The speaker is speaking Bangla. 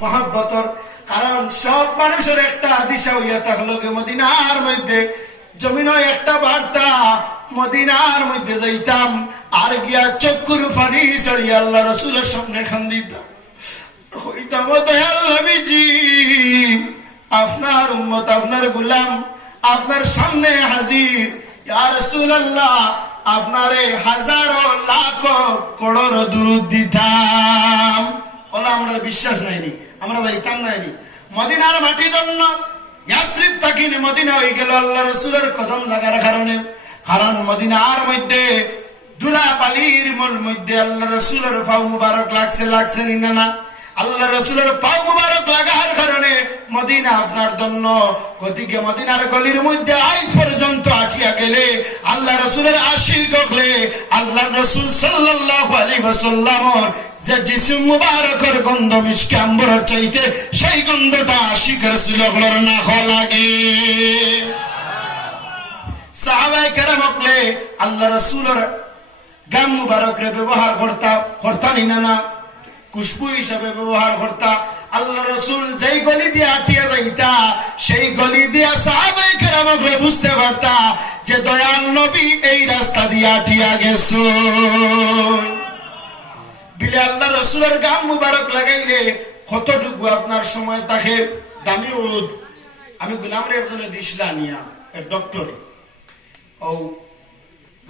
মহব্বতর। কারণ সব মানুষের একটা দিশা হইয়া থাকলো মদিনার মধ্যে, জমিন একটা বার্তা, মদিনার মধ্যে যাইতাম আর গিয়া চক্ষুর ফানি ছাড়িয়া আল্লাহ রসুলের সামনে খান দিতাম, হইতাম দয়াল নবীজি আপনার উম্মত, আপনার গোলাম আপনার সামনে হাজির, ইয়া রাসূলুল্লাহ আপনারে হাজারো লাখ করোড় দুরূদ দিতাম। ওলা আমরা বিশ্বাস নাইনি, আমরা যাইতাম নাইনি। মদিনার মাটি জন্য ইয়াসরিব তাকিন মদিনা হয়ে গেল আল্লাহ রসুলের কদম লাগার কারণে। কারণ মদিনার মধ্যে দুলা বালির মধ্যে আল্লাহ রসুলের পাও মুবারক লাগছে না? আল্লাহ রসুলের পাও মুবারক লাগার কারণে মদিনা আপনার জন্য। গতিকে মদিনার গলির মধ্যে আজ পর্যন্ত আঠিয়া গেলে আল্লাহ রসুলের আশিক হলে আল্লাহ রসুল সাল্লাল্লাহু আলাইহি ওয়াসাল্লামের যে জিসম মুবারকের গন্ধ মিশকে আম্বরের চাইতে, সেই গন্ধটা আশিক রাসূলের নাক লাগে। সাহাবায়ে কেরাম হলে আল্লাহ রসুলের গাম মুবারকরে ব্যবহার করতানি না, খুশবু হিসাবে ব্যবহার করতা। আল্লাহ রসুল যেই গলি দিয়ে আটিয়া যাইতা, সেই গলি দিয়া সাহাবায়ে কেরাম বুঝতে পারতা যে দয়াল নবী এই রাস্তা দিয়ে আটিয়া গেছে। বিলে আল্লাহ রসুলের গাম মুবারক লাগাইলে কতটুকু আপনার সময় থাকে। দামি ওদ আমি গোলাম রে একজনে দিছিলা নিয়া ডক্টরে, ও